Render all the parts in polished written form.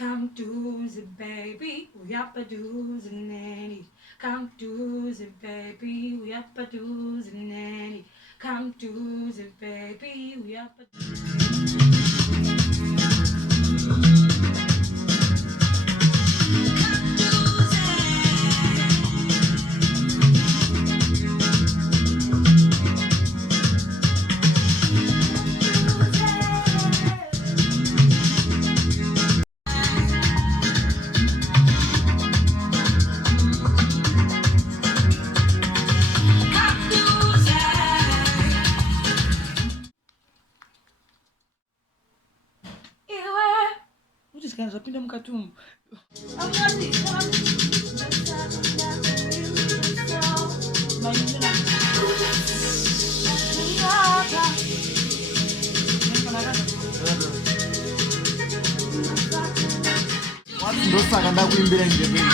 Come to the baby, we up a doozy nanny. Come to the baby, we up a doozy nanny. Come to the baby, we up a zapinda mkatumbu. Watu ndo saka ndakuimbira Ndebele.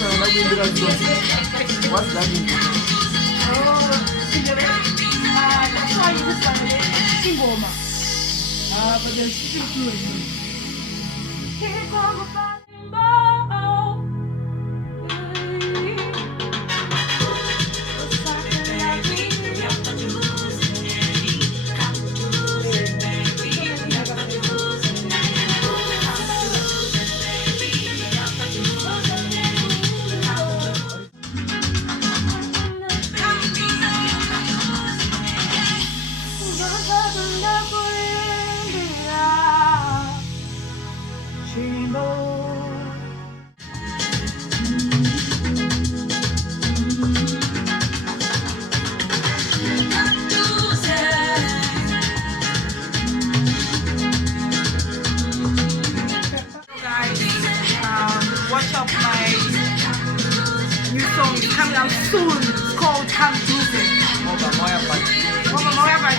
Saka ndakuimbira zonse. What's that mean? Ndebele. That's why you just want to sing but there's still fluent. Watch out, my new song is coming out soon. It's called Come Tuesday. Mama Moya by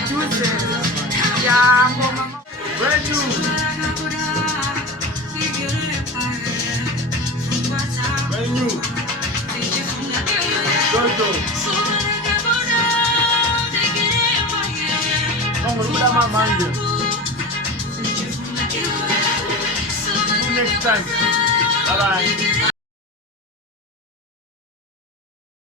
Tuesday. Yeah, Mama. Brand new. Brand new. Jojo. Come on, my man. See you next time. Bye bye.